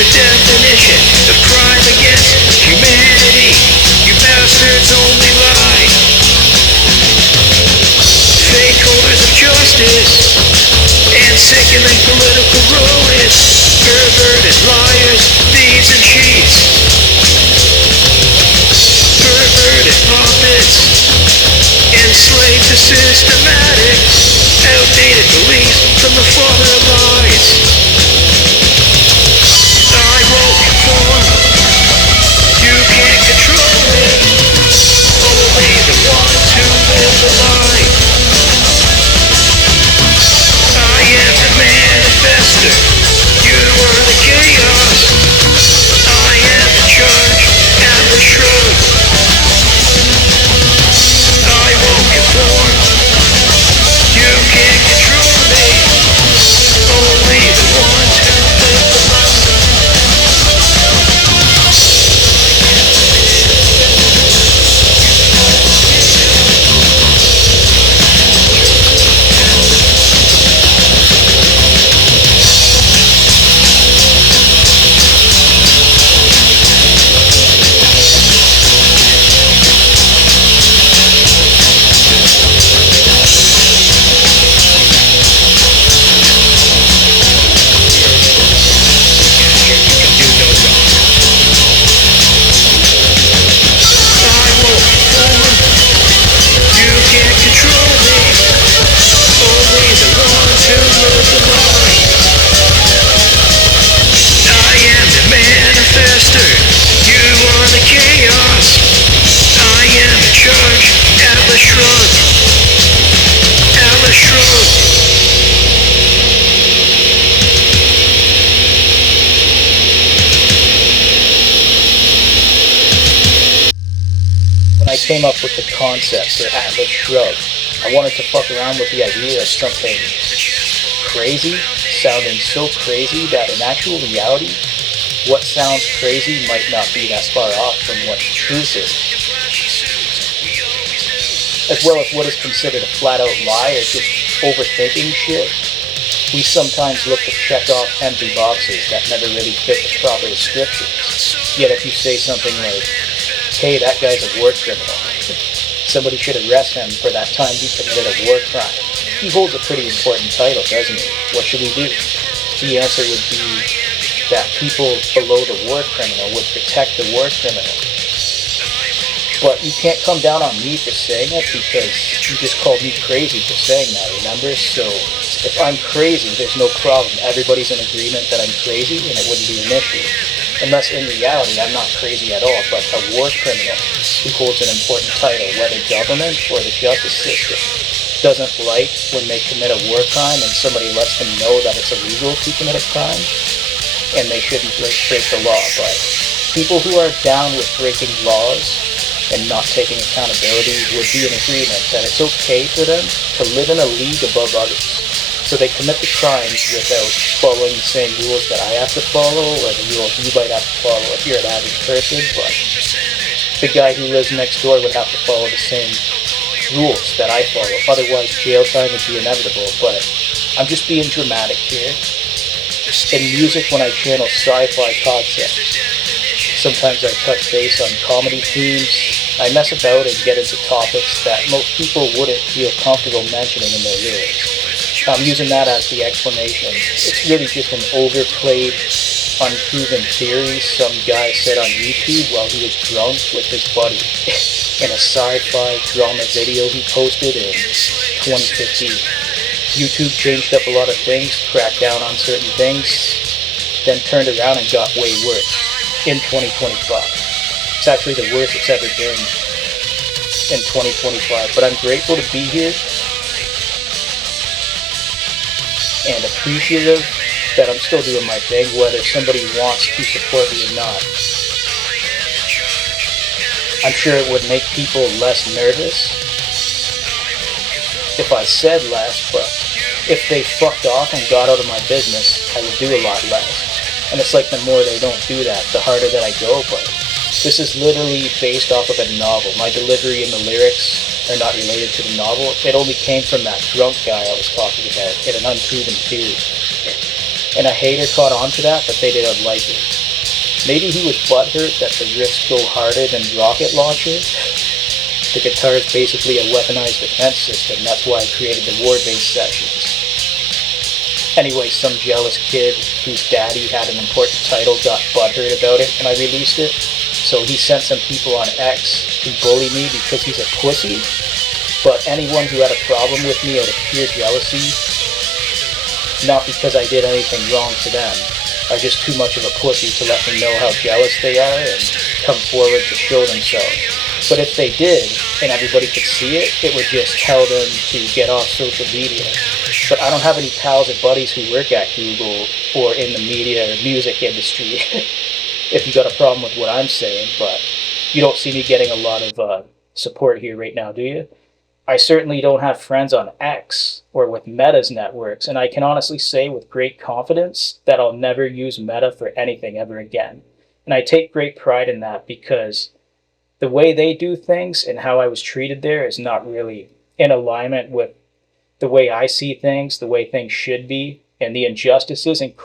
the definition of crime against humanity. You bastards only lie. Fake whores of justice and sickening political rodents. Perverted liars, thieves and cheats. Perverted puppets, enslaved to systematic, outdated beliefs from the father of lies. I won't conform, you can't control me. Only the ones who live the lie. I am the manifester, you are the chaos. I am the charge and the shrug. I won't conform, you can't control me. Only the ones who live the lie. I came up with the concept for Atlas Shrugged. I wanted to fuck around with the idea of something crazy, sounding so crazy that in actual reality, what sounds crazy might not be that far off from what the truth is. As well as what is considered a flat-out lie or just overthinking shit. We sometimes look to check off empty boxes that never really fit the proper descriptions. Yet if you say something like, hey, that guy's a war criminal, somebody should arrest him for that time he committed a war crime. He holds a pretty important title, doesn't he? What should we do? The answer would be that people below the war criminal would protect the war criminal. But you can't come down on me for saying it because you just called me crazy for saying that, remember? So if I'm crazy, there's no problem. Everybody's in agreement that I'm crazy and it wouldn't be an issue. Unless in reality I'm not crazy at all, but a war criminal who holds an important title, whether government or the justice system, doesn't like when they commit a war crime and somebody lets them know that it's illegal to commit a crime and they shouldn't break the law. But people who are down with breaking laws and not taking accountability would be in agreement that it's okay for them to live in a league above others. So they commit the crimes without following the same rules that I have to follow, or the rules you might have to follow if you're an average person, but the guy who lives next door would have to follow the same rules that I follow. Otherwise, jail time would be inevitable, but I'm just being dramatic here. In music, when I channel sci-fi concepts, sometimes I touch base on comedy themes. I mess about and get into topics that most people wouldn't feel comfortable mentioning in their lyrics. I'm using that as the explanation. It's really just an overplayed, unproven theory some guy said on YouTube while he was drunk with his buddy in a sci-fi drama video he posted in 2015. YouTube changed up a lot of things, cracked down on certain things, then turned around and got way worse in 2025. It's actually the worst it's ever been in 2025, but I'm grateful to be here and appreciative that I'm still doing my thing, whether somebody wants to support me or not. I'm sure it would make people less nervous if I said less, but if they fucked off and got out of my business, I would do a lot less. And it's like the more they don't do that, the harder that I go, but this is literally based off of a novel. My delivery and the lyrics are not related to the novel. It only came from that drunk guy I was talking about in an unproven theory. And a hater caught on to that, but they didn't like it. Maybe he was butthurt that the riffs go harder than rocket launchers. The guitar is basically a weaponized defense system. That's why I created the war bass sessions. Anyway, some jealous kid whose daddy had an important title got butthurt about it, and I released it. So he sent some people on X to bully me because he's a pussy. But anyone who had a problem with me out of pure jealousy, not because I did anything wrong to them, are just too much of a pussy to let me know how jealous they are and come forward to show themselves. But if they did, and everybody could see it, it would just tell them to get off social media. But I don't have any pals or buddies who work at Google or in the media or music industry, if you got a problem with what I'm saying. But you don't see me getting a lot of support here right now, do you? I certainly don't have friends on X or with Meta's networks, and I can honestly say with great confidence that I'll never use Meta for anything ever again. And I take great pride in that because the way they do things and how I was treated there is not really in alignment with the way I see things, the way things should be, and the injustices and